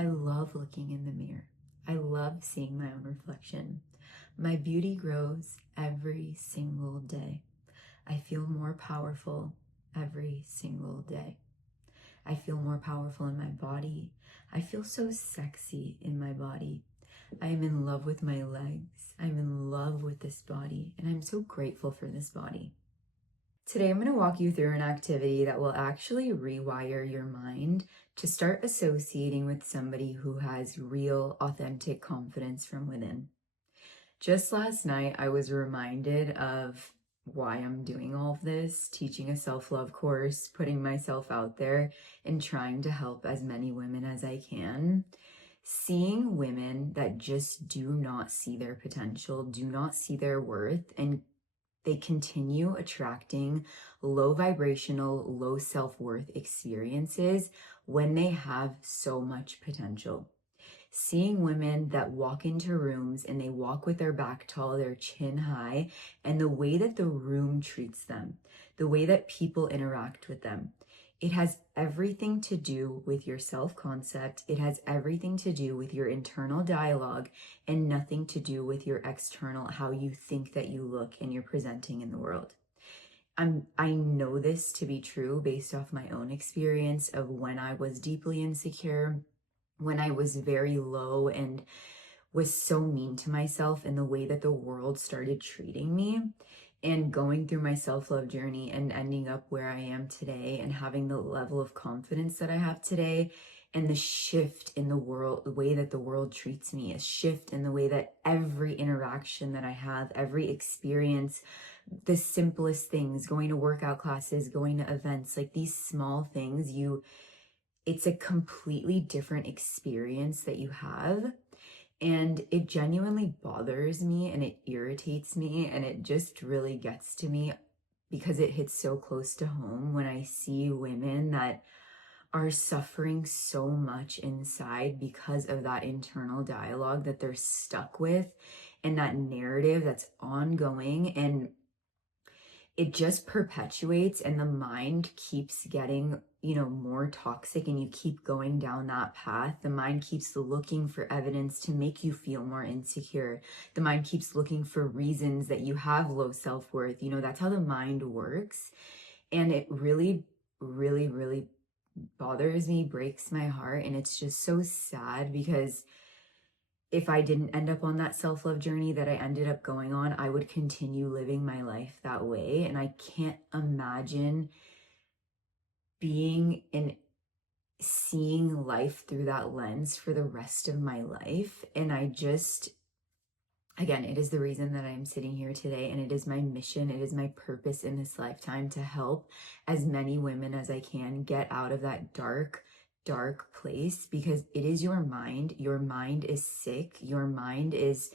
I love looking in the mirror. I love seeing my own reflection. My beauty grows every single day. I feel more powerful every single day. I feel more powerful in my body. I feel so sexy in my body. I am in love with my legs. I'm in love with this body, and I'm so grateful for this body. Today, I'm going to walk you through an activity that will actually rewire your mind to start associating with somebody who has real, authentic confidence from within. Just last night, I was reminded of why I'm doing all of this, teaching a self-love course, putting myself out there, and trying to help as many women as I can. Seeing women that just do not see their potential, do not see their worth, and they continue attracting low vibrational, low self-worth experiences when they have so much potential. Seeing women that walk into rooms and they walk with their back tall, their chin high, and the way that the room treats them, the way that people interact with them, it has everything to do with your self-concept. It has everything to do with your internal dialogue and nothing to do with your external, how you think that you look and you're presenting in the world. I know this to be true based off my own experience of when I was deeply insecure, when I was very low and was so mean to myself in the way that the world started treating me, and going through my self-love journey and ending up where I am today and having the level of confidence that I have today, and the shift in the world, the way that the world treats me, a shift in the way that every interaction that I have, every experience, the simplest things, going to workout classes, going to events, like these small things, it's a completely different experience that you have. And it genuinely bothers me and it irritates me and it just really gets to me because it hits so close to home when I see women that are suffering so much inside because of that internal dialogue that they're stuck with and that narrative that's ongoing, and it just perpetuates, and the mind keeps getting, more toxic, and you keep going down that path. The mind keeps looking for evidence to make you feel more insecure. The mind keeps looking for reasons that you have low self-worth. That's how the mind works. And it really, really, really bothers me, breaks my heart. And it's just so sad because if I didn't end up on that self-love journey that I ended up going on, I would continue living my life that way. And I can't imagine being and seeing life through that lens for the rest of my life. And again, it is the reason that I'm sitting here today, and it is my mission, it is my purpose in this lifetime to help as many women as I can get out of that dark place, because it is your mind. Your mind is sick. Your mind is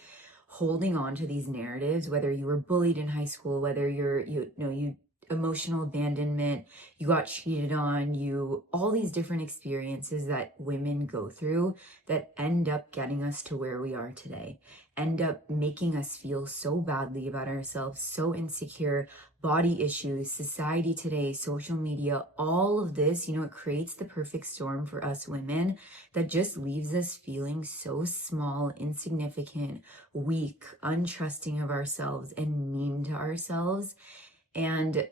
holding on to these narratives, whether you were bullied in high school, whether you emotional abandonment, you got cheated on, all these different experiences that women go through that end up getting us to where we are today, end up making us feel so badly about ourselves, so insecure, body issues, society today, social media, all of this, it creates the perfect storm for us women that just leaves us feeling so small, insignificant, weak, untrusting of ourselves, and mean to ourselves. And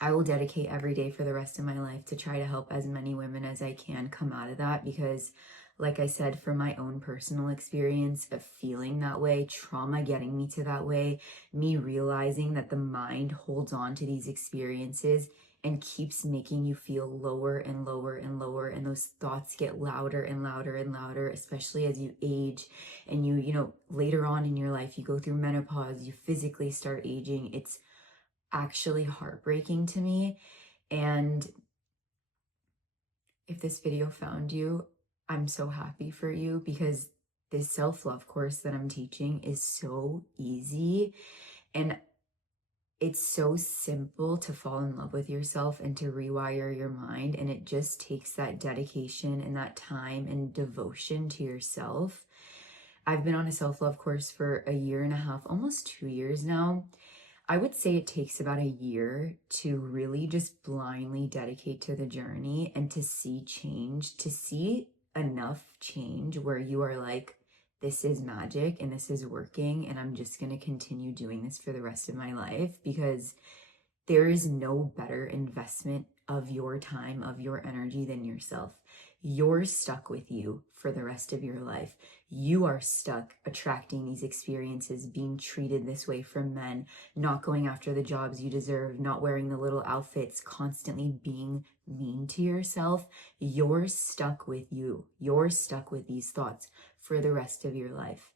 I will dedicate every day for the rest of my life to try to help as many women as I can come out of that, because like I said, from my own personal experience of feeling that way, trauma getting me to that way, me realizing that the mind holds on to these experiences and keeps making you feel lower and lower and lower, and those thoughts get louder and louder and louder, especially as you age and you later on in your life, you go through menopause, you physically start aging. It's actually heartbreaking to me. And if this video found you, I'm so happy for you, because this self-love course that I'm teaching is so easy and it's so simple to fall in love with yourself and to rewire your mind. And it just takes that dedication and that time and devotion to yourself. I've been on a self-love course for 1.5 years, almost 2 years now. I would say it takes about 1 year to really just blindly dedicate to the journey and to see change, to see enough change where you are like, this is magic and this is working, and I'm just going to continue doing this for the rest of my life, because there is no better investment of your time, of your energy than yourself. You're stuck with you for the rest of your life. You are stuck attracting these experiences, being treated this way from men, not going after the jobs you deserve, not wearing the little outfits, constantly being mean to yourself. You're stuck with you. You're stuck with these thoughts for the rest of your life.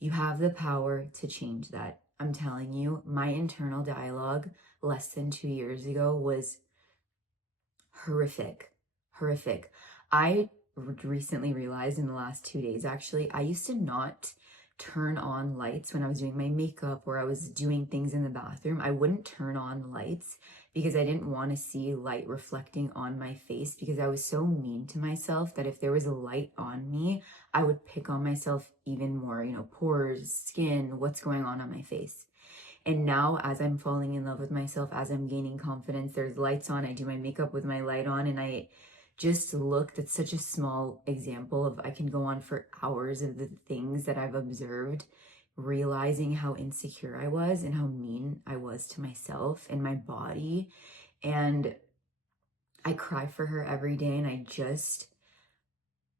You have the power to change that. I'm telling you, my internal dialogue less than 2 years ago was horrific. I recently realized in the last 2 days, actually, I used to not turn on lights when I was doing my makeup or I was doing things in the bathroom. I wouldn't turn on lights because I didn't want to see light reflecting on my face, because I was so mean to myself that if there was a light on me, I would pick on myself even more, pores, skin, what's going on my face. And now, as I'm falling in love with myself, as I'm gaining confidence, there's lights on, I do my makeup with my light on, and I just look. That's such a small example of, I can go on for hours of the things that I've observed, realizing how insecure I was and how mean I was to myself and my body. And I cry for her every day, and I just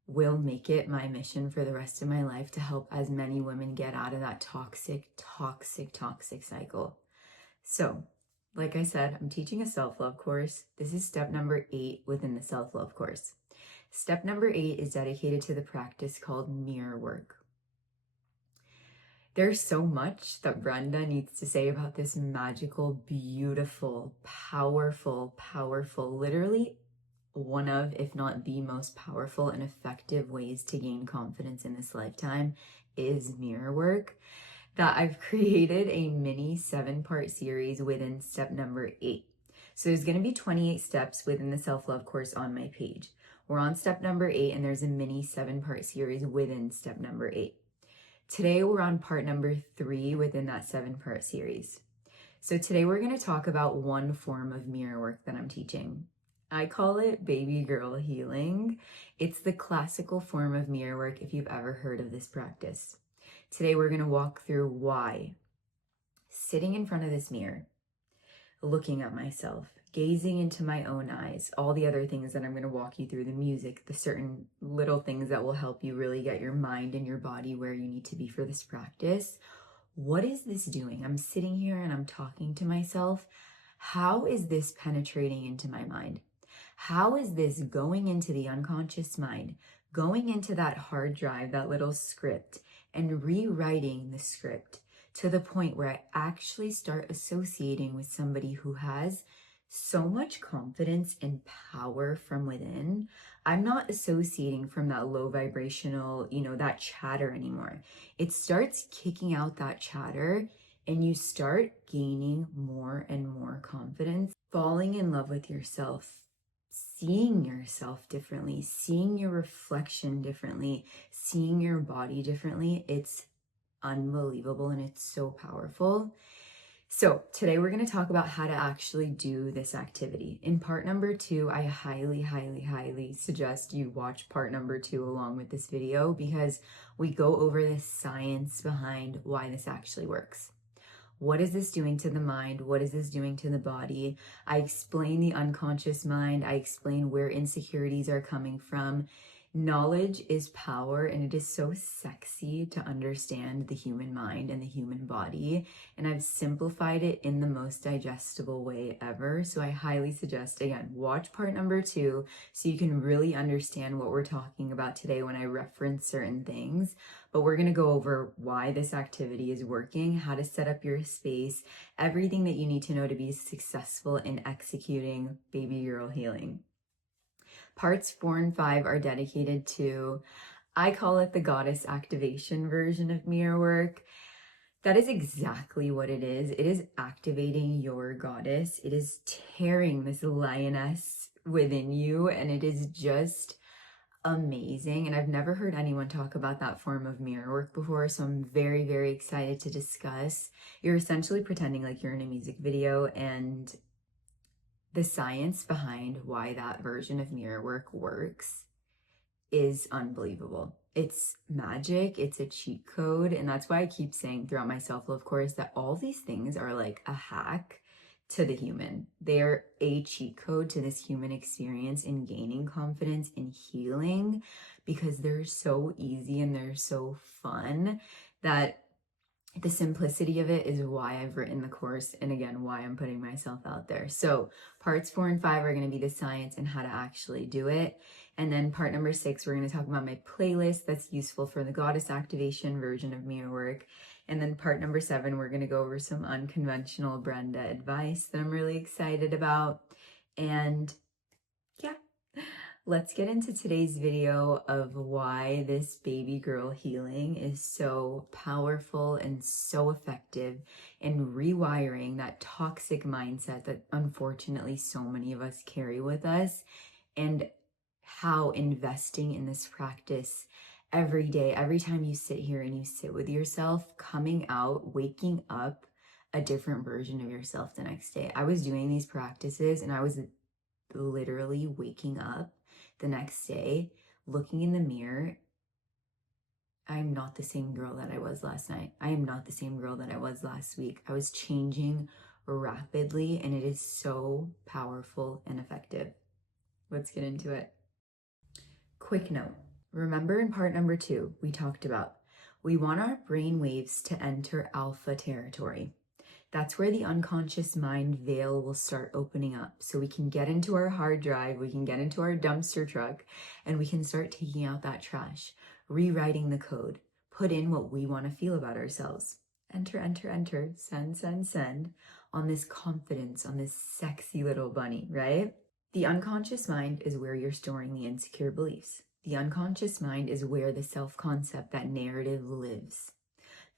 will make it my mission for the rest of my life to help as many women get out of that toxic cycle. So, like I said, I'm teaching a self-love course. This is step number 8 within the self-love course. Step number 8 is dedicated to the practice called mirror work. There's so much that Brenda needs to say about this magical, beautiful, powerful, literally one of, if not the most powerful and effective ways to gain confidence in this lifetime is mirror work, that I've created a mini 7-part series within step number 8. So there's going to be 28 steps within the self-love course on my page. We're on step number 8, and there's a mini 7-part series within step number 8. Today we're on part number 3 within that 7-part series. So today we're going to talk about one form of mirror work that I'm teaching. I call it baby girl healing. It's the classical form of mirror work if you've ever heard of this practice. Today we're going to walk through why sitting in front of this mirror, looking at myself, gazing into my own eyes, all the other things that I'm going to walk you through, the music, the certain little things that will help you really get your mind and your body where you need to be for this practice. What is this doing? I'm sitting here and I'm talking to myself. How is this penetrating into my mind? How is this going into the unconscious mind, going into that hard drive, that little script, and rewriting the script to the point where I actually start associating with somebody who has so much confidence and power from within? I'm not associating from that low vibrational, that chatter anymore. It starts kicking out that chatter, and you start gaining more and more confidence, falling in love with yourself, seeing yourself differently, seeing your reflection differently, seeing your body differently. It's unbelievable and it's so powerful. So today we're going to talk about how to actually do this activity. In part number 2, I highly suggest you watch part number 2 along with this video, because we go over the science behind why this actually works. What is this doing to the mind? What is this doing to the body? I explain the unconscious mind. I explain where insecurities are coming from. Knowledge is power, and it is so sexy to understand the human mind and the human body. And I've simplified it in the most digestible way ever. So I highly suggest, again, watch part number 2 so you can really understand what we're talking about today when I reference certain things. But we're going to go over why this activity is working, how to set up your space, everything that you need to know to be successful in executing baby girl healing. Parts 4 and 5 are dedicated to, I call it the goddess activation version of mirror work. That is exactly what it is. It is activating your goddess. It is tearing this lioness within you, and it is just amazing. And I've never heard anyone talk about that form of mirror work before, so I'm very excited to discuss. You're essentially pretending like you're in a music video, and the science behind why that version of mirror work works is unbelievable. It's magic, it's a cheat code, and that's why I keep saying throughout my self-love course that all these things are like a hack to the human. They're a cheat code to this human experience in gaining confidence in healing, because they're so easy and they're so fun that the simplicity of it is why I've written the course, and again, why I'm putting myself out there. So parts 4 and 5 are going to be the science and how to actually do it. And then part number 6, we're going to talk about my playlist that's useful for the goddess activation version of mirror work. And then part number 7, we're going to go over some unconventional Brenda advice that I'm really excited about. And yeah, let's get into today's video of why this baby girl healing is so powerful and so effective in rewiring that toxic mindset that unfortunately so many of us carry with us, and how investing in this practice every day, every time you sit here and you sit with yourself, coming out, waking up a different version of yourself the next day. I was doing these practices and I was literally waking up the next day, looking in the mirror. I am not the same girl that I was last night. I am not the same girl that I was last week. I was changing rapidly, and it is so powerful and effective. Let's get into it. Quick note. Remember in part number 2, we talked about we want our brain waves to enter alpha territory. That's where the unconscious mind veil will start opening up, so we can get into our hard drive, we can get into our dumpster truck, and we can start taking out that trash, rewriting the code, put in what we want to feel about ourselves. Enter, enter, enter, send, send, send, on this confidence, on this sexy little bunny, right? The unconscious mind is where you're storing the insecure beliefs. The unconscious mind is where the self-concept, that narrative, lives.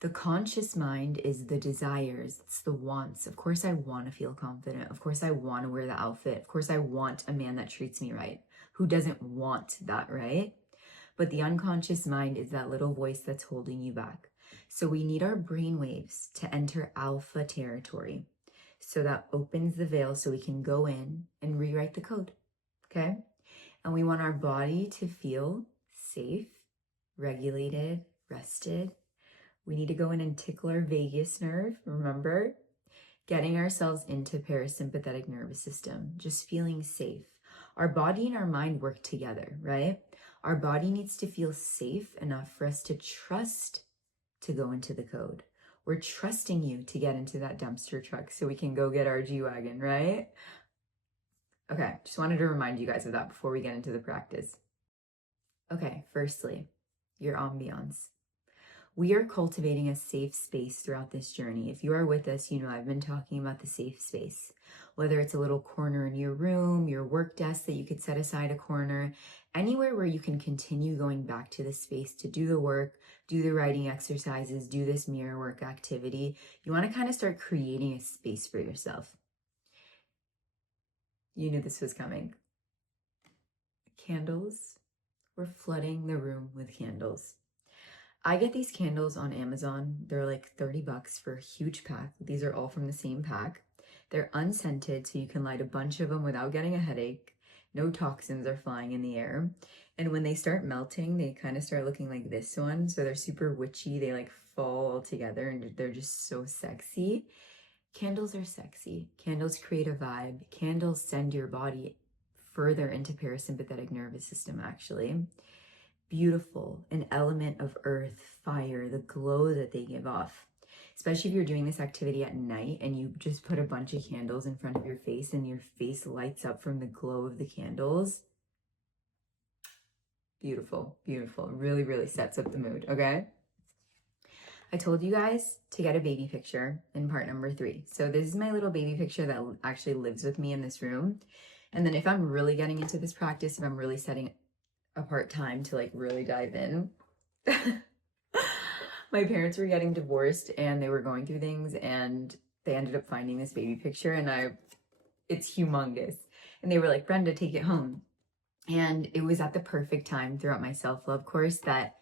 The conscious mind is the desires, it's the wants. Of course I want to feel confident. Of course I want to wear the outfit. Of course I want a man that treats me right. Who doesn't want that, right? But the unconscious mind is that little voice that's holding you back. So we need our brain waves to enter alpha territory. So that opens the veil so we can go in and rewrite the code, okay? And we want our body to feel safe, regulated, rested. We need to go in and tickle our vagus nerve, remember? Getting ourselves into parasympathetic nervous system, just feeling safe. Our body and our mind work together, right? Our body needs to feel safe enough for us to trust to go into the code. We're trusting you to get into that dumpster truck so we can go get our G-Wagon, right? Okay, just wanted to remind you guys of that before we get into the practice. Okay, firstly, your ambiance. We are cultivating a safe space throughout this journey. If you are with us, you know I've been talking about the safe space. Whether it's a little corner in your room, your work desk that you could set aside a corner, anywhere where you can continue going back to the space to do the work, do the writing exercises, do this mirror work activity. You want to kind of start creating a space for yourself. You knew this was coming. Candles. We're flooding the room with candles. I get these candles on Amazon. They're like $30 for a huge pack. These are all from the same pack. They're unscented, so you can light a bunch of them without getting a headache. No toxins are flying in the air. And when they start melting, they kind of start looking like this one. So they're super witchy. They like fall all together and they're just so sexy. Candles are sexy. Candles create a vibe. Candles send your body further into parasympathetic nervous system, actually. Beautiful, an element of earth, fire, the glow that they give off. Especially if you're doing this activity at night and you just put a bunch of candles in front of your face and your face lights up from the glow of the candles. Beautiful, beautiful. Really, really sets up the mood, okay? I told you guys to get a baby picture in part number 3. So this is my little baby picture that actually lives with me in this room. And then if I'm really getting into this practice, if I'm really setting apart time to like really dive in, my parents were getting divorced and they were going through things and they ended up finding this baby picture and it's humongous. And they were like, Brenda, take it home. And it was at the perfect time throughout my self-love course that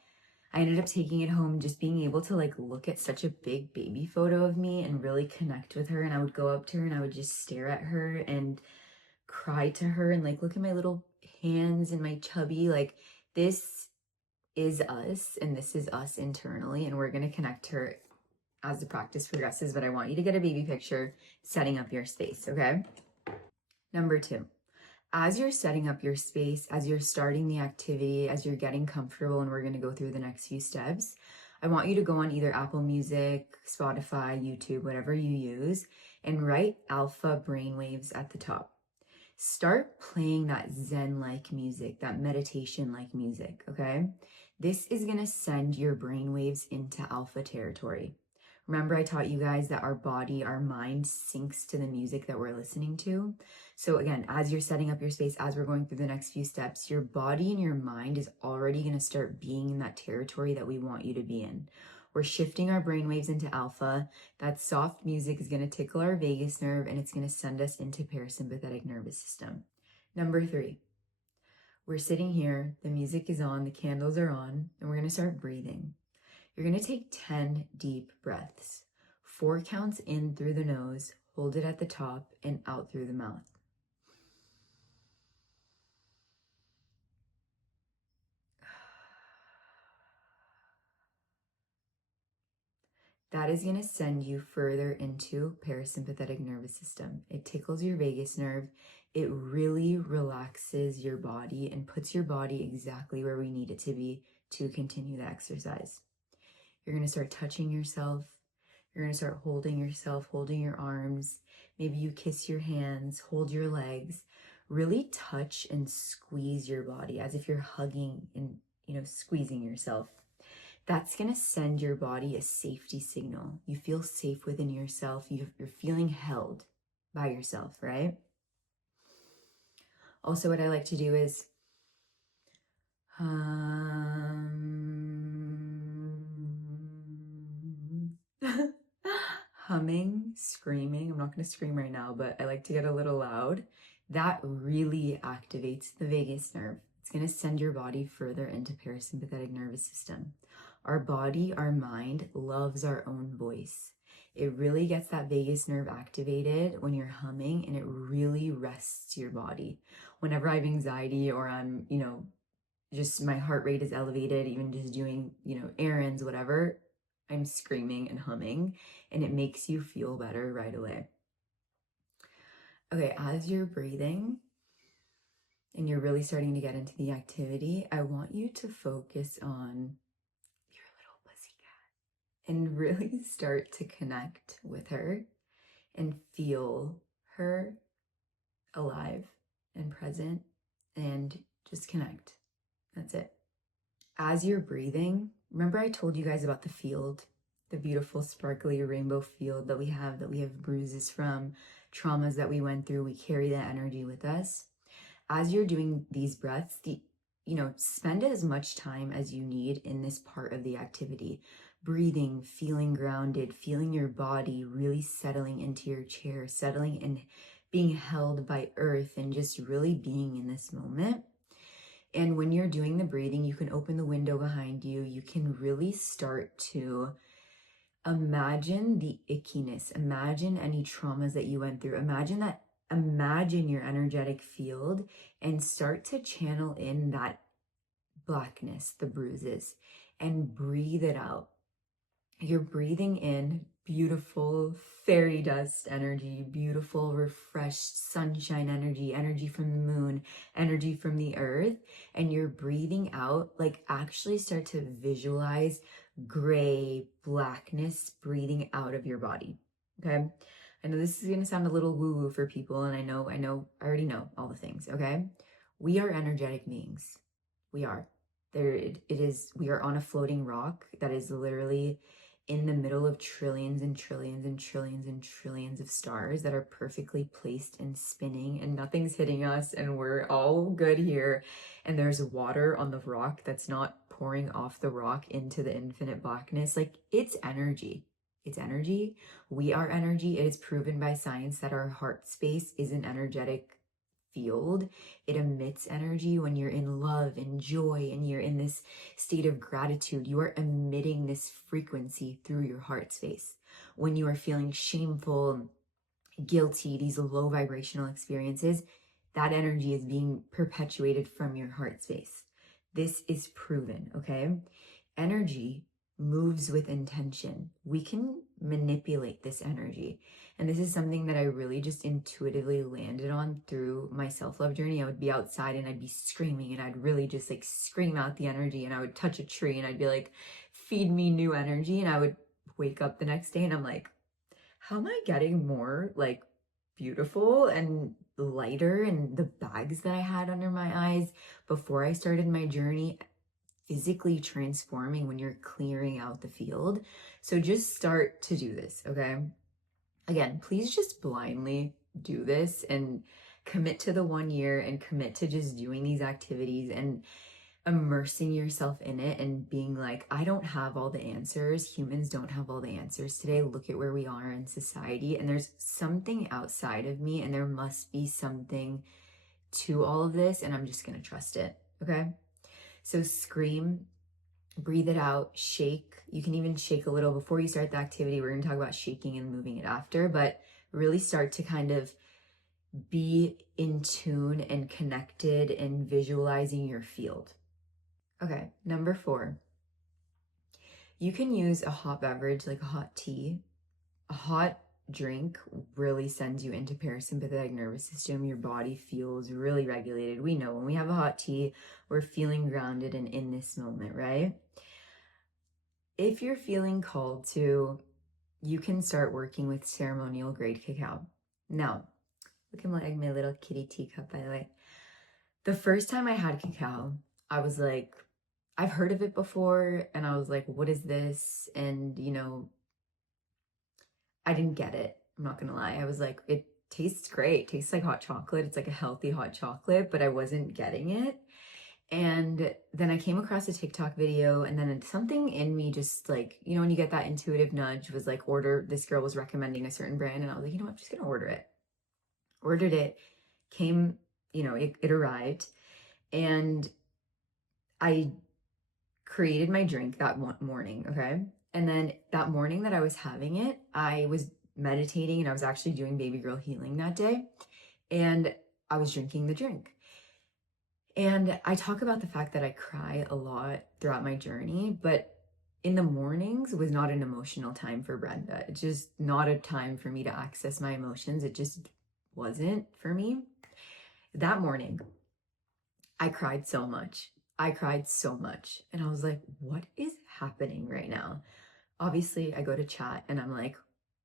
I ended up taking it home, just being able to like look at such a big baby photo of me and really connect with her. And I would go up to her and I would just stare at her and cry to her and like look at my little hands and my chubby, like This is us, and this is us internally, and we're going to connect her as the practice progresses, but I want you to get a baby picture setting up your space, okay? Number 2, as you're setting up your space, as you're starting the activity, as you're getting comfortable, and we're going to go through the next few steps, I want you to go on either Apple Music, Spotify, YouTube, whatever you use, and write alpha brainwaves at the top. Start playing that Zen-like music, that meditation-like music, okay? This is going to send your brainwaves into alpha territory. Remember, I taught you guys that our body, our mind syncs to the music that we're listening to. So again, as you're setting up your space, as we're going through the next few steps, your body and your mind is already going to start being in that territory that we want you to be in. We're shifting our brainwaves into alpha. That soft music is going to tickle our vagus nerve, and it's going to send us into parasympathetic nervous system. Number 3, we're sitting here, the music is on, the candles are on, and we're going to start breathing. You're going to take 10 deep breaths, 4 counts in through the nose, hold it at the top, and out through the mouth. That is going to send you further into parasympathetic nervous system. It tickles your vagus nerve. It really relaxes your body and puts your body exactly where we need it to be to continue the exercise. You're going to start touching yourself. You're going to start holding yourself, holding your arms. Maybe you kiss your hands, hold your legs. Really touch and squeeze your body as if you're hugging and, squeezing yourself. That's going to send your body a safety signal. You feel safe within yourself. You're feeling held by yourself, right? Also, what I like to do is humming, screaming. I'm not going to scream right now, but I like to get a little loud. That really activates the vagus nerve. It's going to send your body further into parasympathetic nervous system. Our body, our mind loves our own voice. It really gets that vagus nerve activated when you're humming, and it really rests your body. Whenever I have anxiety or I'm, just my heart rate is elevated, even just doing, errands, whatever, I'm screaming and humming, and it makes you feel better right away. Okay, as you're breathing and you're really starting to get into the activity, I want you to focus on your little pussycat and really start to connect with her and feel her alive and present, and just connect. That's it. As you're breathing, remember I told you guys about the field, the beautiful sparkly rainbow field that we have bruises from, traumas that we went through. We carry that energy with us. As you're doing these breaths, spend as much time as you need in this part of the activity. Breathing, feeling grounded, feeling your body really settling into your chair, settling and being held by earth, and just really being in this moment. And when you're doing the breathing, you can open the window behind you. You can really start to imagine the ickiness. Imagine any traumas that you went through. Imagine your energetic field, and start to channel in that blackness, the bruises, and breathe it out. You're breathing in beautiful fairy dust energy, beautiful refreshed sunshine energy from the moon, energy from the earth, and you're breathing out, like actually start to visualize gray blackness breathing out of your body. Okay, I know this is going to sound a little woo-woo for people, and I already know all the things. Okay, we are energetic beings. We are. We are on a floating rock that is literally in the middle of trillions and trillions and trillions and trillions of stars that are perfectly placed and spinning, and nothing's hitting us, and we're all good here. And there's water on the rock that's not pouring off the rock into the infinite blackness. Like, it's energy. It's energy. We are energy. It is proven by science that our heart space is an energetic field. It emits energy when you're in love and joy and you're in this state of gratitude. You are emitting this frequency through your heart space. When you are feeling shameful, guilty, these low vibrational experiences, that energy is being perpetuated from your heart space. This is proven, okay? Energy moves with intention. We can manipulate this energy. And this is something that I really just intuitively landed on through my self-love journey. I would be outside and I'd be screaming, and I'd really just like scream out the energy, and I would touch a tree and I'd be like, feed me new energy. And I would wake up the next day and I'm like, how am I getting more like beautiful and lighter? And the bags that I had under my eyes before I started my journey physically transforming when you're clearing out the field. So just start to do this, okay? Again, please just blindly do this and commit to the 1 year and commit to just doing these activities and immersing yourself in it and being like, I don't have all the answers. Humans don't have all the answers today. Look at where we are in society, and there's something outside of me, and there must be something to all of this, and I'm just going to trust it. Okay? So scream, breathe it out, shake. You can even shake a little before you start the activity. We're going to talk about shaking and moving it after, but really start to kind of be in tune and connected and visualizing your field. Okay, number 4. You can use a hot beverage like a hot tea. A hot drink really sends you into parasympathetic nervous system. Your body feels really regulated. We know when we have a hot tea, we're feeling grounded and in this moment, right? If you're feeling called to, you can start working with ceremonial grade cacao. Now, look at my little kitty teacup, by the way. The first time I had cacao, I was like, I've heard of it before, and I was like, what is this? And, you know, I didn't get it. I'm not gonna lie. I was like, it tastes great. It tastes like hot chocolate. It's like a healthy hot chocolate, but I wasn't getting it. And then I came across a TikTok video, and then something in me just like, you know, when you get that intuitive nudge, was like, this girl was recommending a certain brand, and I was like, you know what, I'm just gonna order it. Ordered it, came, you know, it arrived, and I created my drink that morning, okay? And then that morning that I was having it, I was meditating, and I was actually doing baby girl healing that day, and I was drinking the drink. And I talk about the fact that I cry a lot throughout my journey, but in the mornings was not an emotional time for Brenda. It's just not a time for me to access my emotions. It just wasn't for me. That morning, I cried so much. I cried so much. And I was like, what is happening right now? Obviously, I go to chat and I'm like,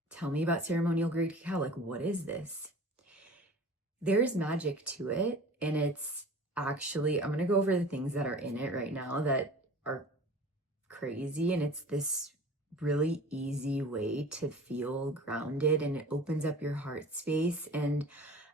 tell me about ceremonial grade cacao. Like, what is this? There's magic to it. And it's actually, I'm going to go over the things that are in it right now that are crazy. And it's this really easy way to feel grounded, and it opens up your heart space. And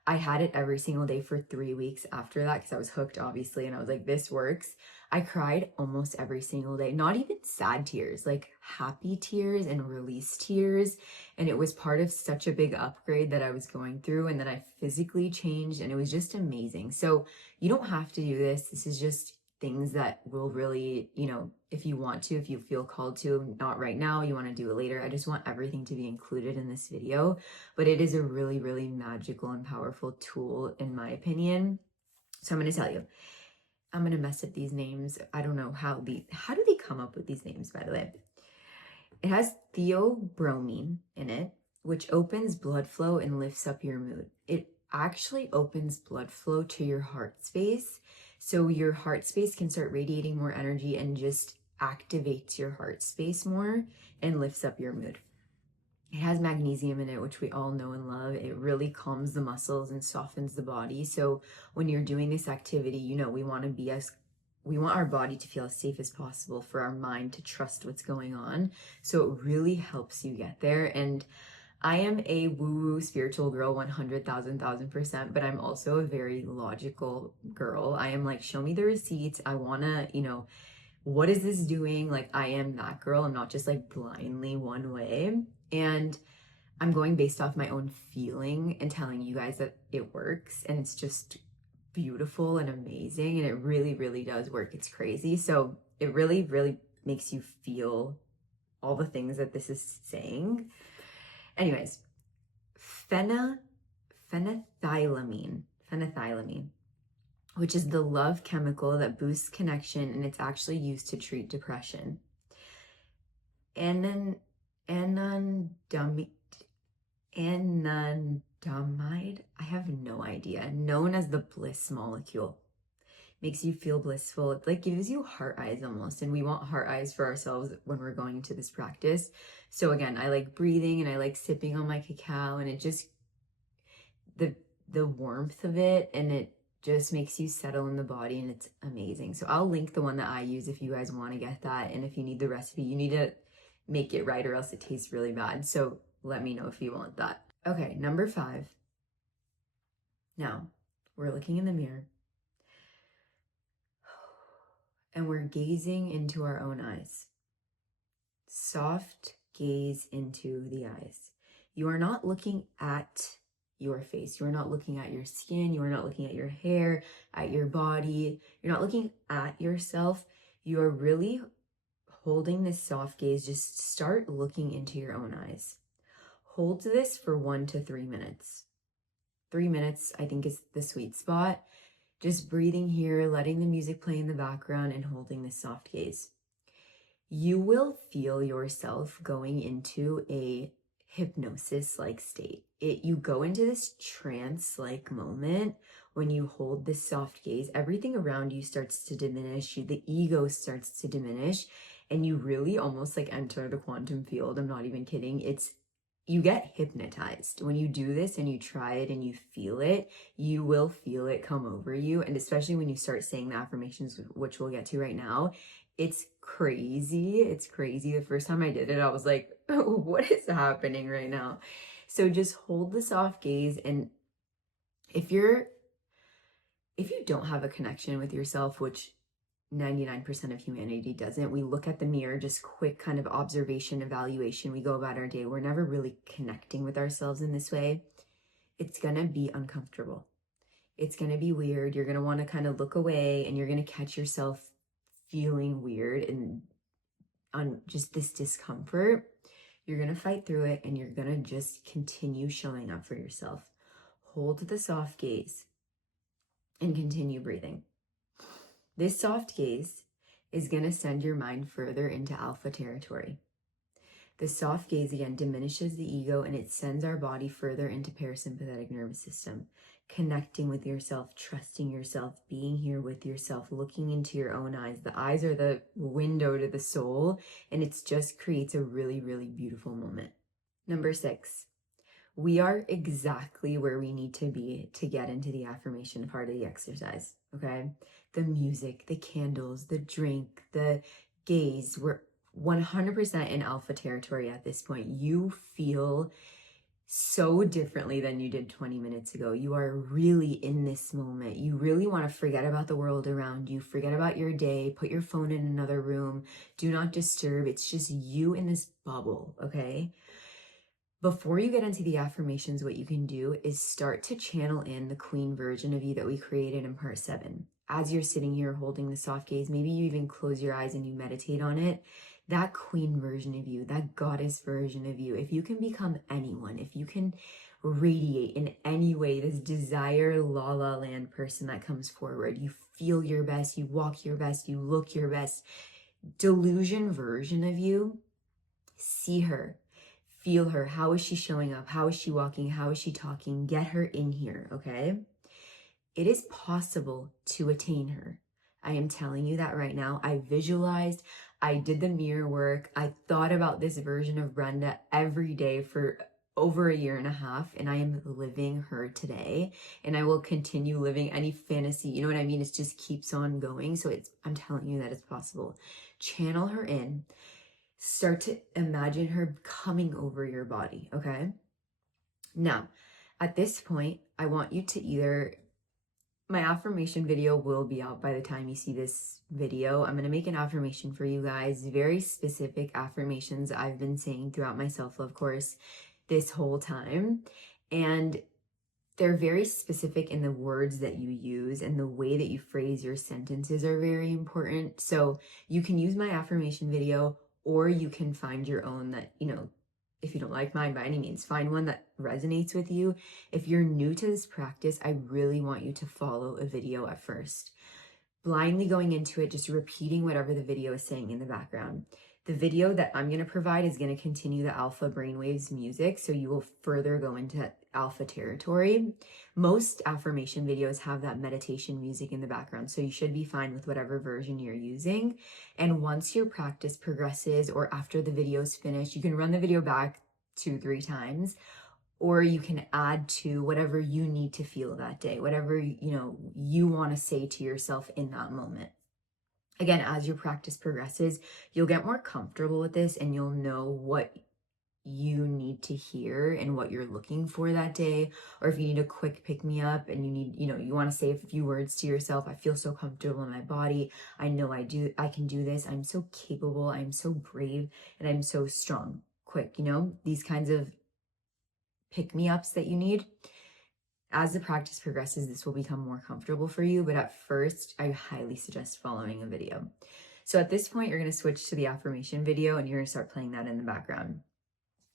I had it every single day for 3 weeks after that because I was hooked, obviously, and I was like, this works. I cried almost every single day, not even sad tears, like happy tears and release tears. And it was part of such a big upgrade that I was going through, and then I physically changed, and it was just amazing. So you don't have to do this. This is just things that will really, you know, if you want to, if you feel called to, not right now, you want to do it later. I just want everything to be included in this video, but it is a really, really magical and powerful tool in my opinion. So I'm going to tell you, I'm going to mess up these names. I don't know how do they come up with these names, by the way? It has theobromine in it, which opens blood flow and lifts up your mood. It actually opens blood flow to your heart space. So your heart space can start radiating more energy and just activates your heart space more and lifts up your mood. It has magnesium in it, which we all know and love. It really calms the muscles and softens the body. So when you're doing this activity, you know, we want our body to feel as safe as possible, for our mind to trust what's going on. So it really helps you get there. And I am a woo-woo spiritual girl, 100,000%, but I'm also a very logical girl. I am like, show me the receipts. I want to, you know, what is this doing? Like, I am that girl. I'm not just like blindly one way. And I'm going based off my own feeling and telling you guys that it works. And it's just beautiful and amazing. And it really, really does work. It's crazy. So it really, really makes you feel all the things that this is saying. Anyways, phenethylamine. which is the love chemical that boosts connection, and it's actually used to treat depression. Anandamide, I have no idea, known as the bliss molecule. Makes you feel blissful. It like gives you heart eyes almost, and we want heart eyes for ourselves when we're going into this practice. So again, I like breathing and I like sipping on my cacao, and it just, the warmth of it, and it just makes you settle in the body, and it's amazing. So I'll link the one that I use if you guys want to get that, and if you need the recipe, you need to make it right or else it tastes really bad. So let me know if you want that. Okay, number 5. Now we're looking in the mirror and we're gazing into our own eyes. Soft gaze into the eyes. You are not looking at your face. You are not looking at your skin. You are not looking at your hair, at your body. You're not looking at yourself. You are really holding this soft gaze. Just start looking into your own eyes. Hold this for 1 to 3 minutes. 3 minutes, I think, is the sweet spot. Just breathing here, letting the music play in the background, and holding this soft gaze. You will feel yourself going into a hypnosis-like state. You go into this trance-like moment when you hold this soft gaze. Everything around you starts to diminish. The ego starts to diminish, and you really almost like enter the quantum field. I'm not even kidding. You get hypnotized when you do this and you try it and you feel it. You will feel it come over you, and especially when you start saying the affirmations, which we'll get to right now. It's crazy. It's crazy. The first time I did it, I was like, oh, what is happening right now? So just hold the soft gaze. And if you don't have a connection with yourself, which 99% of humanity doesn't, we look at the mirror, just quick kind of observation, evaluation, we go about our day. We're never really connecting with ourselves in this way. It's gonna be uncomfortable. It's gonna be weird. You're gonna want to kind of look away, and you're gonna catch yourself feeling weird and on just this discomfort. You're gonna fight through it, and you're gonna just continue showing up for yourself. Hold the soft gaze and continue breathing. This soft gaze is gonna send your mind further into alpha territory. The soft gaze, again, diminishes the ego, and it sends our body further into parasympathetic nervous system, connecting with yourself, trusting yourself, being here with yourself, looking into your own eyes. The eyes are the window to the soul, and it just creates a really, really beautiful moment. Number 6, we are exactly where we need to be to get into the affirmation part of the exercise, okay? The music, the candles, the drink, the gaze, we're 100% in alpha territory at this point. You feel so differently than you did 20 minutes ago. You are really in this moment. You really want to forget about the world around you, forget about your day, put your phone in another room, do not disturb. It's just you in this bubble, okay? Before you get into the affirmations, what you can do is start to channel in the queen version of you that we created in part 7. As you're sitting here holding the soft gaze, maybe you even close your eyes and you meditate on it. That queen version of you, that goddess version of you, if you can become anyone, if you can radiate in any way this desire la la land person that comes forward, you feel your best, you walk your best, you look your best, delusion version of you, see her, feel her. How is she showing up? How is she walking? How is she talking? Get her in here, okay? It is possible to attain her. I am telling you that right now. I visualized, I did the mirror work. I thought about this version of Brenda every day for over 1.5 years, and I am living her today, and I will continue living any fantasy. You know what I mean? It just keeps on going. So I'm telling you that it's possible. Channel her in. Start to imagine her coming over your body, okay? Now, at this point, I want you to my affirmation video will be out by the time you see this video. I'm going to make an affirmation for you guys, very specific affirmations I've been saying throughout my self-love course this whole time. And they're very specific in the words that you use, and the way that you phrase your sentences are very important. So you can use my affirmation video, or you can find your own that, if you don't like mine by any means, find one that resonates with you. If you're new to this practice, I really want you to follow a video at first. Blindly going into it, just repeating whatever the video is saying in the background. The video that I'm going to provide is going to continue the alpha brainwaves music, so you will further go into alpha territory. Most affirmation videos have that meditation music in the background, so you should be fine with whatever version you're using. And once your practice progresses, or after the video is finished, you can run the video back 2-3 times, or you can add to whatever you need to feel that day, whatever you want to say to yourself in that moment. Again, as your practice progresses, you'll get more comfortable with this, and you'll know what you need to hear and what you're looking for that day. Or if you need a quick pick me up and you need, you want to say a few words to yourself. I feel so comfortable in my body. I know I can do this. I'm so capable. I'm so brave, and I'm so strong. Quick, these kinds of pick me ups that you need. As the practice progresses, this will become more comfortable for you, but at first, I highly suggest following a video. So at this point, you're going to switch to the affirmation video, and you're going to start playing that in the background.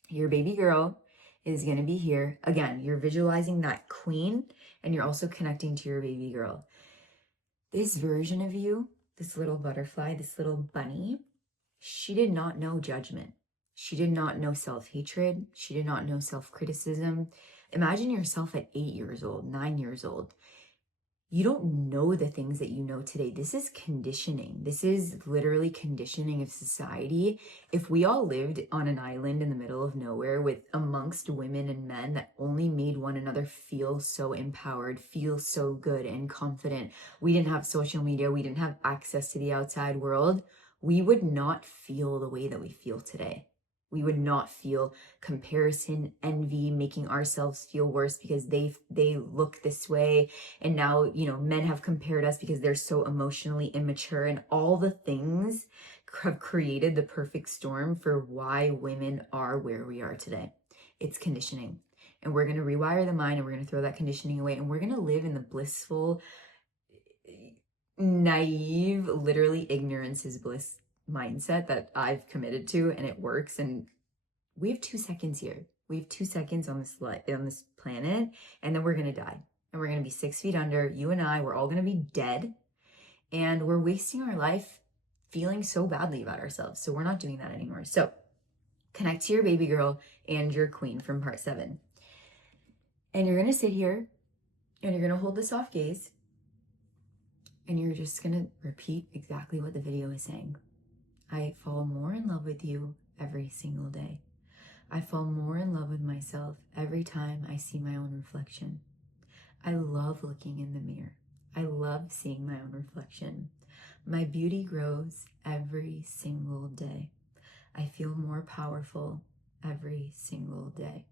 Your baby girl is going to be here. Again, you're visualizing that queen, and you're also connecting to your baby girl. This version of you, this little butterfly, this little bunny, she did not know judgment. She did not know self-hatred. She did not know self-criticism. Imagine yourself at 8 years old, 9 years old. You don't know the things that you know today. This is conditioning. This is literally conditioning of society. If we all lived on an island in the middle of nowhere with amongst women and men that only made one another feel so empowered, feel so good and confident, we didn't have social media, we didn't have access to the outside world, we would not feel the way that we feel today. We would not feel comparison, envy, making ourselves feel worse because they look this way. And now, men have compared us because they're so emotionally immature, and all the things have created the perfect storm for why women are where we are today. It's conditioning. And we're going to rewire the mind, and we're going to throw that conditioning away, and we're going to live in the blissful, naive, literally ignorance is bliss mindset that I've committed to, and it works. And we have 2 seconds here. We have 2 seconds on this planet, and then we're going to die. And we're going to be 6 feet under. You and I, we're all going to be dead. And we're wasting our life feeling so badly about ourselves. So we're not doing that anymore. So connect to your baby girl and your queen from part 7. And you're going to sit here, and you're going to hold the soft gaze. And you're just going to repeat exactly what the video is saying. I fall more in love with you every single day. I fall more in love with myself every time I see my own reflection. I love looking in the mirror. I love seeing my own reflection. My beauty grows every single day. I feel more powerful every single day.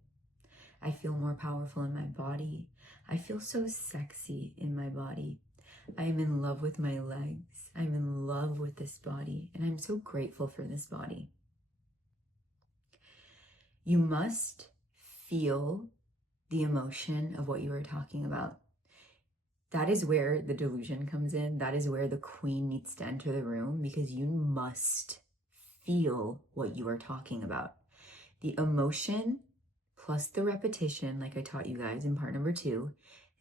I feel more powerful in my body. I feel so sexy in my body. I am in love with my legs. I'm in love with this body, and I'm so grateful for this body. You must feel the emotion of what you are talking about. That is where the delusion comes in. That is where the queen needs to enter the room, because you must feel what you are talking about. The emotion plus the repetition, like I taught you guys in part number 2,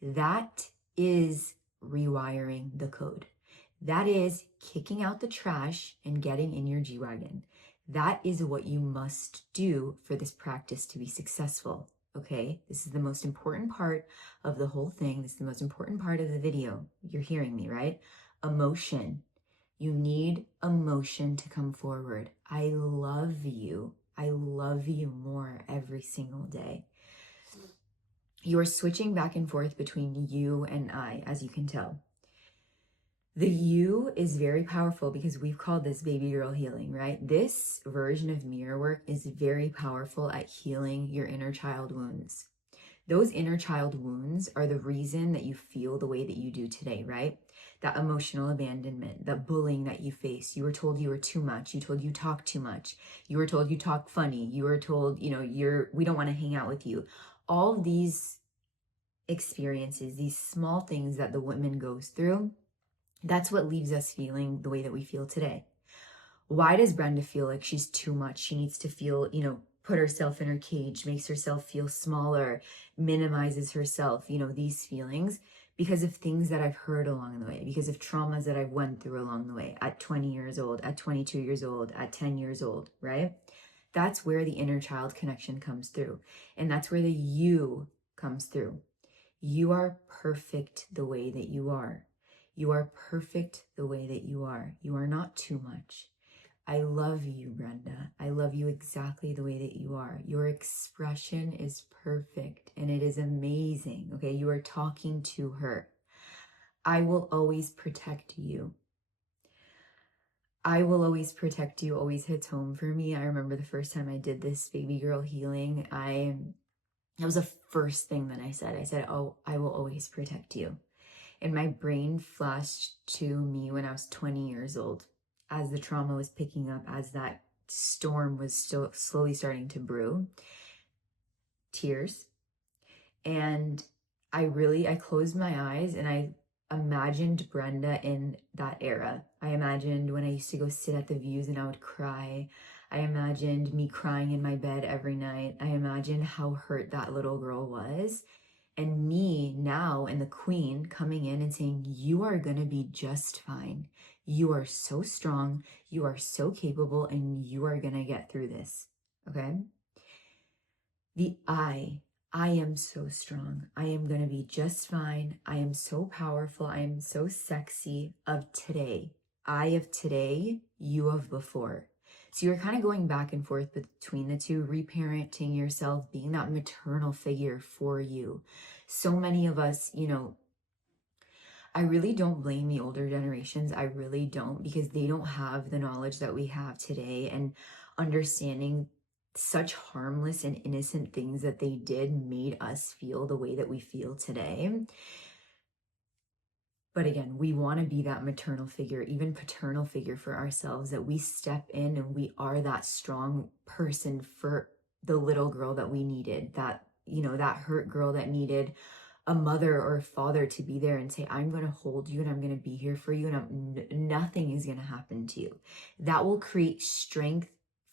that is rewiring the code. That is kicking out the trash and getting in your G-Wagon. That is what you must do for this practice to be successful, okay? This is the most important part of the whole thing. This is the most important part of the video. You're hearing me, right? Emotion. You need emotion to come forward. I love you. I love you more every single day. You are switching back and forth between you and I, as you can tell. The you is very powerful because we've called this baby girl healing, right? This version of mirror work is very powerful at healing your inner child wounds. Those inner child wounds are the reason that you feel the way that you do today, right? That emotional abandonment, that bullying that you face. You were told you were too much. You told you talk too much. You were told you talk funny. You were told, we don't want to hang out with you. All of these experiences, these small things that the woman goes through, that's what leaves us feeling the way that we feel today. Why does Brenda feel like she's too much? She needs to feel, put herself in her cage, makes herself feel smaller, minimizes herself, these feelings because of things that I've heard along the way, because of traumas that I've went through along the way at 20 years old, at 22 years old, at 10 years old, right? That's where the inner child connection comes through. And that's where the you comes through. You are perfect the way that you are. You are perfect the way that you are. You are not too much. I love you, Brenda. I love you exactly the way that you are. Your expression is perfect and it is amazing. Okay, you are talking to her. I will always protect you. I will always protect you always hits home for me. I remember the first time I did this baby girl healing, that was the first thing that I said. I said, oh, I will always protect you. And my brain flashed to me when I was 20 years old, as the trauma was picking up, as that storm was still slowly starting to brew. Tears. And I closed my eyes and I imagined Brenda in that era. I imagined when I used to go sit at the views and I would cry. I imagined me crying in my bed every night. I imagined how hurt that little girl was. And me now and the queen coming in and saying, you are going to be just fine. You are so strong. You are so capable and you are going to get through this. Okay. The I am so strong. I am going to be just fine. I am so powerful. I am so sexy of today. I of today, you of before. So you're kind of going back and forth between the two, reparenting yourself, being that maternal figure for you. So many of us, I really don't blame the older generations. I really don't, because they don't have the knowledge that we have today and understanding such harmless and innocent things that they did made us feel the way that we feel today. But again, we want to be that maternal figure, even paternal figure for ourselves, that we step in and we are that strong person for the little girl that we needed, that, that hurt girl that needed a mother or a father to be there and say, I'm going to hold you and I'm going to be here for you and nothing is going to happen to you. That will create strength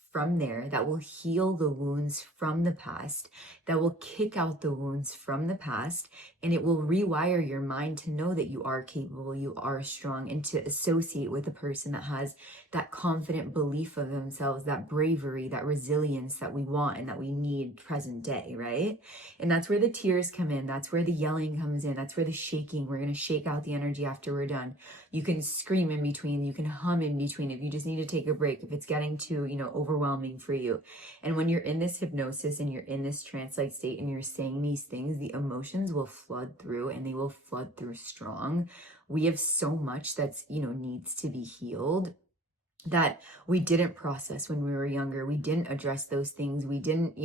from there, that will heal the wounds from the past, that will kick out the wounds from the past, and it will rewire your mind to know that you are capable, you are strong, and to associate with a person that has that confident belief of themselves, that bravery, that resilience that we want and that we need present day, right? And that's where the tears come in. That's where the yelling comes in. That's where the shaking. We're going to shake out the energy after we're done. You can scream in between. You can hum in between if you just need to take a break, if it's getting too, overwhelming for you. And when you're in this hypnosis and you're in this trance-like state and you're saying these things, the emotions will flood through and they will flood through strong. We have so much that's, needs to be healed that we didn't process when we were younger. We didn't address those things. We didn't,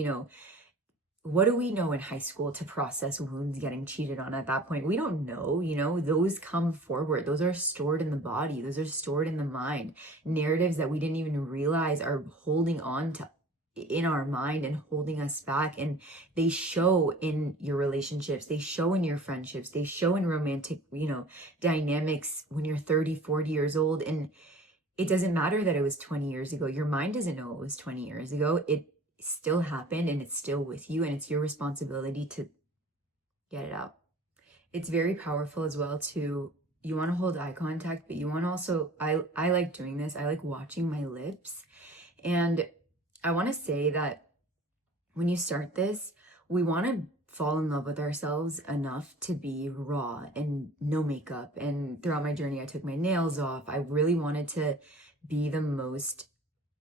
what do we know in high school to process wounds, getting cheated on at that point? We don't know, those come forward. Those are stored in the body. Those are stored in the mind. Narratives that we didn't even realize are holding on to in our mind and holding us back. And they show in your relationships. They show in your friendships. They show in romantic, dynamics when you're 30, 40 years old. And it doesn't matter that it was 20 years ago. Your mind doesn't know it was 20 years ago. It still happened and it's still with you, and it's your responsibility to get it out. It's very powerful as well you want to hold eye contact, but you want to also, I like doing this. I like watching my lips. And I want to say that when you start this, we want to fall in love with ourselves enough to be raw and no makeup. And throughout my journey, I took my nails off. I really wanted to be the most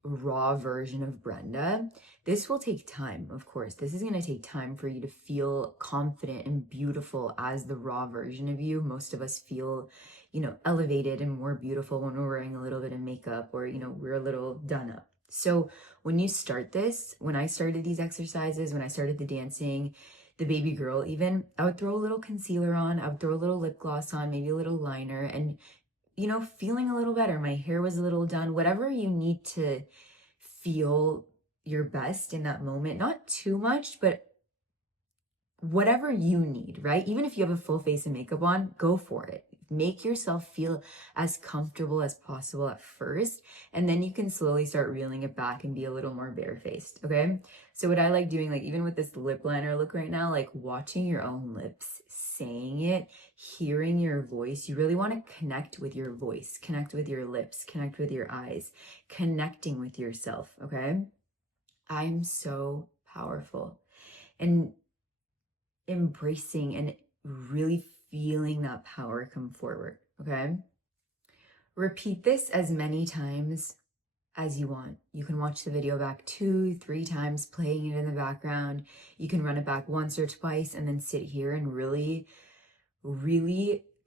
raw version of Brenda. This will take time, of course. This is going to take time for you to feel confident and beautiful as the raw version of you. Most of us feel, elevated and more beautiful when we're wearing a little bit of makeup or, we're a little done up. So when you start this, when I started these exercises, when I started the dancing, the baby girl even, I would throw a little concealer on, I would throw a little lip gloss on, maybe a little liner, and feeling a little better. My hair was a little done, whatever you need to feel your best in that moment. Not too much, but whatever you need, right? Even if you have a full face of makeup on, go for it. make yourself feel as comfortable as possible at first, and then you can slowly start reeling it back and be a little more barefaced, okay? So what I like doing, like even with this lip liner look right now, like watching your own lips, saying it, hearing your voice. You really want to connect with your voice, connect with your lips, connect with your eyes, connecting with yourself, okay? I'm so powerful. And embracing and really feeling that power come forward, okay? Repeat this as many times as you want. You can watch the video back 2-3 times, playing it in the background. You can run it back once or twice and then sit here and really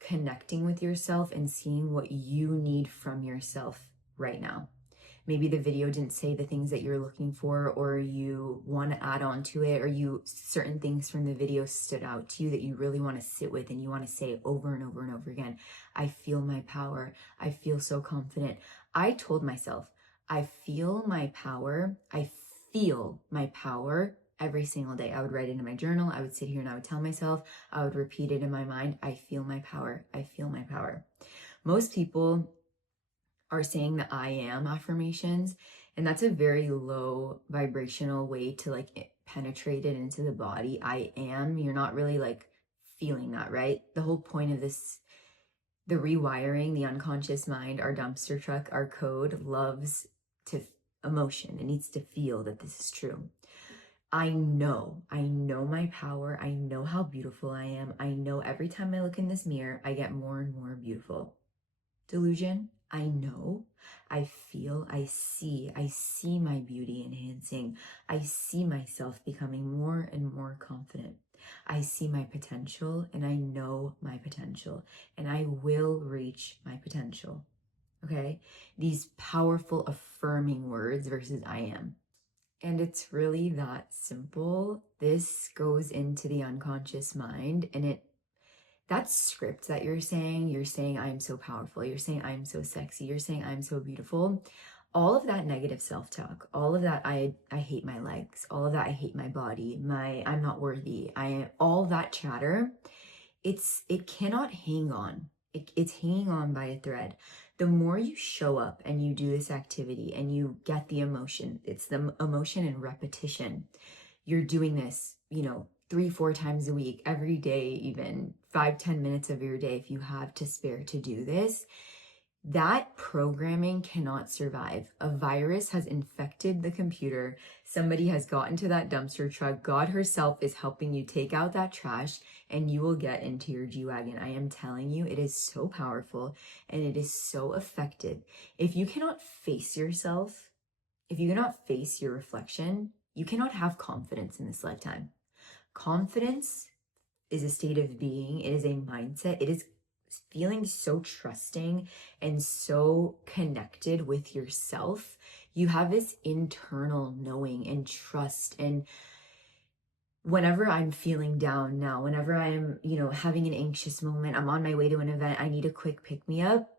connecting with yourself and seeing what you need from yourself right now. Maybe the video didn't say the things that you're looking for, or you want to add on to it, or certain things from the video stood out to you that you really want to sit with and you want to say over and over and over again. I feel my power. I feel so confident. I told myself, I feel my power. I feel my power every single day. I would write it in my journal. I would sit here and I would tell myself, I would repeat it in my mind. I feel my power. I feel my power. Most people are saying the I am affirmations, and that's a very low vibrational way to like penetrate it into the body. I am, you're not really like feeling that, right? The whole point of this, the rewiring, the unconscious mind, our dumpster truck, our code loves to emotion. It needs to feel that this is true. I know my power. I know how beautiful I am. I know every time I look in this mirror, I get more and more beautiful. Delusion, I know, I feel, I see my beauty enhancing. I see myself becoming more and more confident. I see my potential and I know my potential and I will reach my potential. Okay? These powerful affirming words versus I am. And it's really that simple. This goes into the unconscious mind, and that script that you're saying, I'm so powerful, you're saying, I'm so sexy, you're saying, I'm so beautiful. All of that negative self-talk, all of that, I hate my legs, all of that, I hate my body, I'm not worthy, all that chatter, it cannot hang on. It's hanging on by a thread. The more you show up and you do this activity and you get the emotion, it's the emotion and repetition. You're doing this, 3-4 times a week, every day, even 5-10 minutes of your day, if you have to spare to do this, that programming cannot survive. A virus has infected the computer. Somebody has gotten to that dumpster truck. God herself is helping you take out that trash and you will get into your G-Wagon. I am telling you, it is so powerful and it is so effective. If you cannot face yourself, if you cannot face your reflection, you cannot have confidence in this lifetime. Confidence is a state of being. It is a mindset. It is feeling so trusting and so connected with yourself. You have this internal knowing and trust. And whenever I'm feeling down now, whenever I'm, having an anxious moment, I'm on my way to an event, I need a quick pick me up,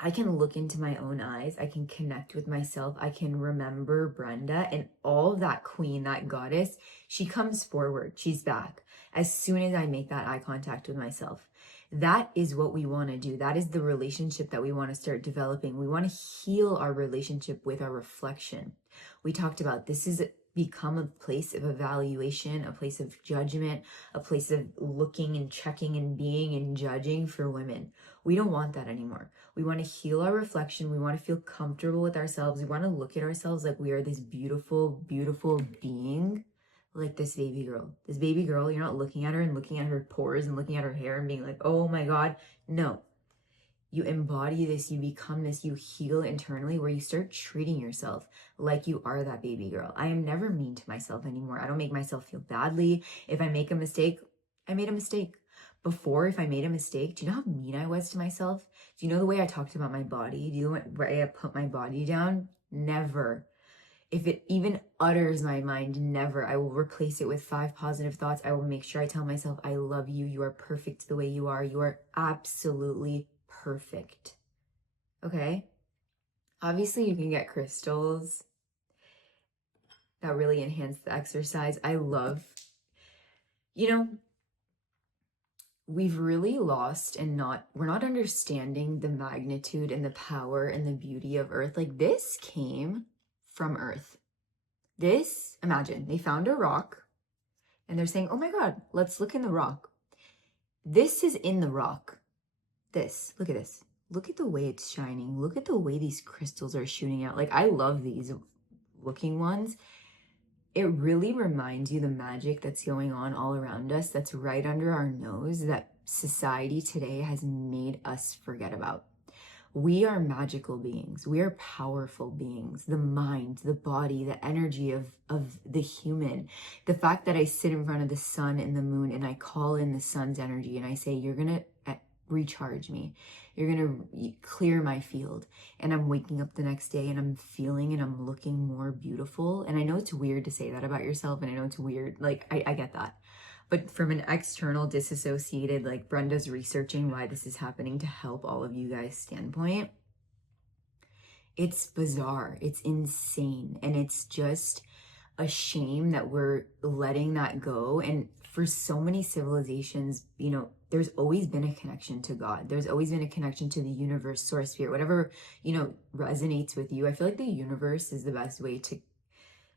I can look into my own eyes. I can connect with myself. I can remember Brenda and all that queen, that goddess. She comes forward. She's back as soon as I make that eye contact with myself. That is what we want to do. That is the relationship that we want to start developing. We want to heal our relationship with our reflection. We talked about this is become a place of evaluation, a place of judgment, a place of looking and checking and being and judging for women. We don't want that anymore. We want to heal our reflection. We want to feel comfortable with ourselves. We want to look at ourselves like we are this beautiful, beautiful being, like this baby girl. This baby girl, you're not looking at her and looking at her pores and looking at her hair and being like, oh my God. No. You embody this, you become this, you heal internally, where you start treating yourself like you are that baby girl. I am never mean to myself anymore. I don't make myself feel badly. If I make a mistake, I made a mistake. Before, if I made a mistake, do you know how mean I was to myself? Do you know the way I talked about my body? Do you know the way I put my body down? Never. If it even utters my mind, never. I will replace it with 5 positive thoughts. I will make sure I tell myself, I love you. You are perfect the way you are. You are absolutely perfect. Okay? Obviously, you can get crystals that really enhance the exercise. I love, we've really lost and we're not understanding the magnitude and the power and the beauty of Earth. Like, this came from Earth. This, imagine, they found a rock and they're saying, oh my God, let's look in the rock. This is in the rock. This, look at this. Look at the way it's shining. Look at the way these crystals are shooting out. Like, I love these looking ones. It really reminds you the magic that's going on all around us, that's right under our nose, that society today has made us forget about. We are magical beings. We are powerful beings. The mind, the body, the energy of the human. The fact that I sit in front of the sun and the moon and I call in the sun's energy and I say, you're going to recharge me. You're going to clear my field. And I'm waking up the next day and I'm feeling and I'm looking more beautiful. And I know it's weird to say that about yourself. And I know it's weird. Like, I get that. But from an external, disassociated, like Brenda's researching why this is happening to help all of you guys standpoint, it's bizarre. It's insane. And it's just a shame that we're letting that go. And for so many civilizations, you know, there's always been a connection to God. There's always been a connection to the universe, source, spirit, whatever, you know, resonates with you. I feel like the universe is the best way to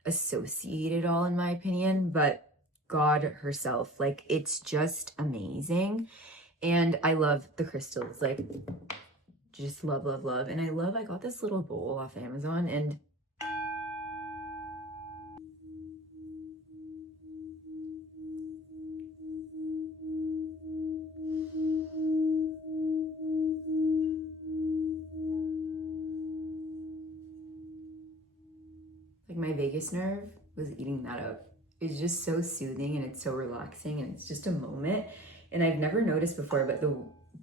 associate it all, in my opinion. But God herself, like, it's just amazing. And I love the crystals, like, just love, love, love. And I got this little bowl off Amazon, and like, my vagus nerve was eating that up. It's just so soothing and it's so relaxing and it's just a moment. And I've never noticed before, but the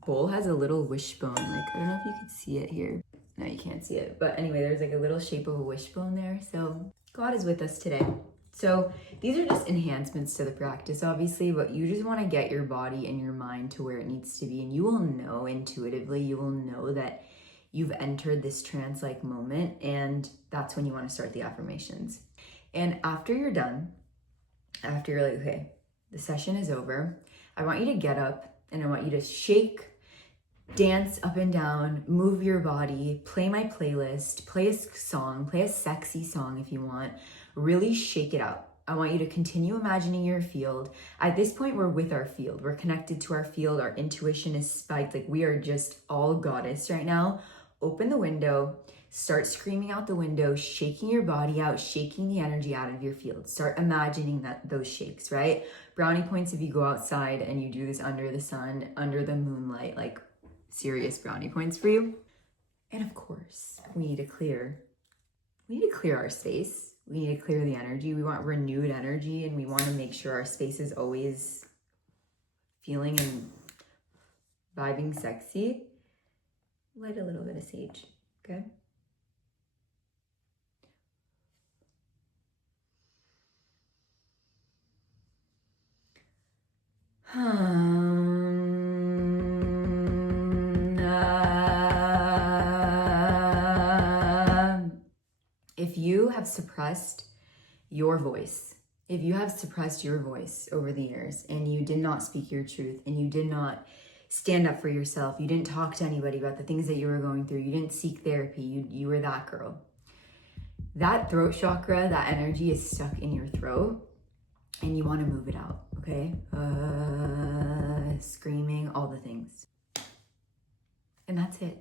bowl has a little wishbone. Like, I don't know if you can see it here. No, you can't see it. But anyway, there's like a little shape of a wishbone there. So God is with us today. So these are just enhancements to the practice, obviously, but you just want to get your body and your mind to where it needs to be. And you will know intuitively, you will know that you've entered this trance-like moment. And that's when you want to start the affirmations. And after you're done, after you're like, okay, the session is over, I want you to get up and I want you to shake, dance up and down, move your body, play my playlist, play a song, play a sexy song if you want, really shake it out. I want you to continue imagining your field. At this point, we're with our field. We're connected to our field. Our intuition is spiked. Like, we are just all goddess right now. Open the window. Start screaming out the window, shaking your body out, shaking the energy out of your field. Start imagining those shakes, right? Brownie points if you go outside and you do this under the sun, under the moonlight, like serious brownie points for you. And of course, we need to clear our space. We need to clear the energy. We want renewed energy, and we want to make sure our space is always feeling and vibing sexy. Light a little bit of sage, okay? If you have suppressed your voice, if you have suppressed your voice over the years and you did not speak your truth and you did not stand up for yourself, you didn't talk to anybody about the things that you were going through, you didn't seek therapy, you were that girl. That throat chakra, that energy is stuck in your throat and you want to move it out, okay? Screaming, all the things. And that's it.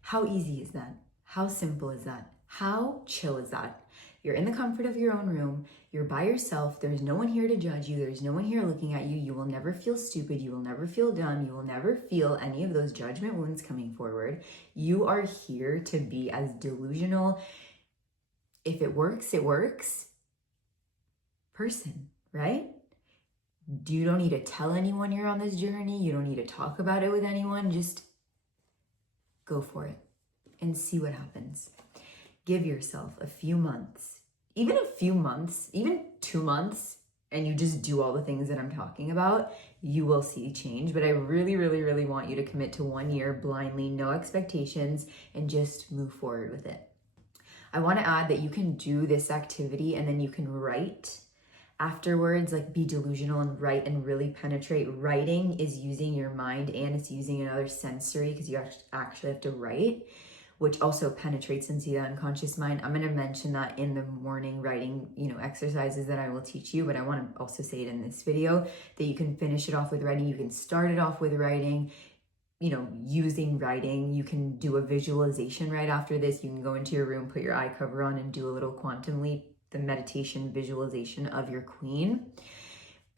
How easy is that? How simple is that? How chill is that? You're in the comfort of your own room. You're by yourself. There's no one here to judge you. There's no one here looking at you. You will never feel stupid. You will never feel dumb. You will never feel any of those judgment wounds coming forward. You are here to be as delusional, if it works, it works, person, right? You don't need to tell anyone you're on this journey. You don't need to talk about it with anyone. Just go for it and see what happens. Give yourself a few months, even 2 months, and you just do all the things that I'm talking about, you will see change. But I really, really, really want you to commit to 1 year blindly, no expectations, and just move forward with it. I want to add that you can do this activity and then you can write afterwards, like, be delusional and write and really penetrate. Writing is using your mind and it's using another sensory, because you actually have to write, which also penetrates into the unconscious mind. I'm going to mention that in the morning writing, exercises that I will teach you, but I want to also say it in this video that you can finish it off with writing. You can start it off with writing, using writing. You can do a visualization right after this. You can go into your room, put your eye cover on, and do a little quantum leap, the meditation visualization of your queen.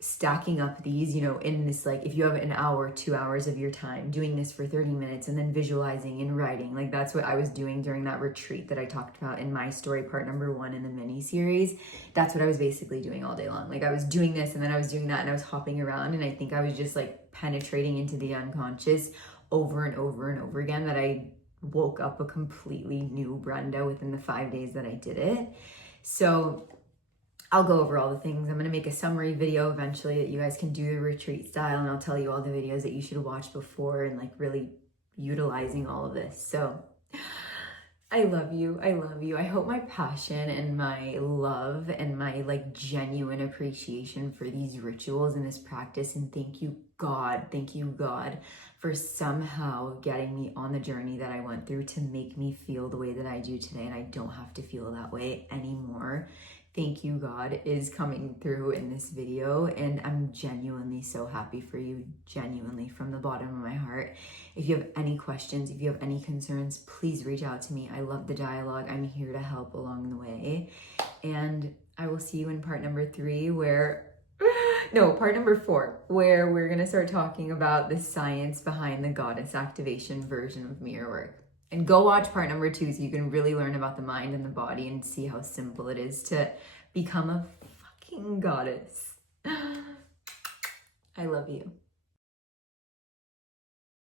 Stacking up these, in this, like, if you have an hour, 2 hours of your time, doing this for 30 minutes and then visualizing and writing. Like, that's what I was doing during that retreat that I talked about in my story part number 1 in the mini series. That's what I was basically doing all day long. Like, I was doing this and then I was doing that and I was hopping around, and I think I was just like penetrating into the unconscious over and over and over again, that I woke up a completely new Brenda within the 5 days that I did it. So I'll go over all the things. I'm going to make a summary video eventually that you guys can do the retreat style, and I'll tell you all the videos that you should watch before, and like really utilizing all of this. So I love you. I love you. I hope my passion and my love and my like genuine appreciation for these rituals and this practice, and thank you God for somehow getting me on the journey that I went through to make me feel the way that I do today, and I don't have to feel that way anymore. Thank you, God, is coming through in this video, and I'm genuinely so happy for you, genuinely from the bottom of my heart. If you have any questions, if you have any concerns, please reach out to me. I love the dialogue. I'm here to help along the way, and I will see you in part number 3 part number 4, where we're going to start talking about the science behind the goddess activation version of mirror work. And go watch part number 2 so you can really learn about the mind and the body and see how simple it is to become a fucking goddess. I love you.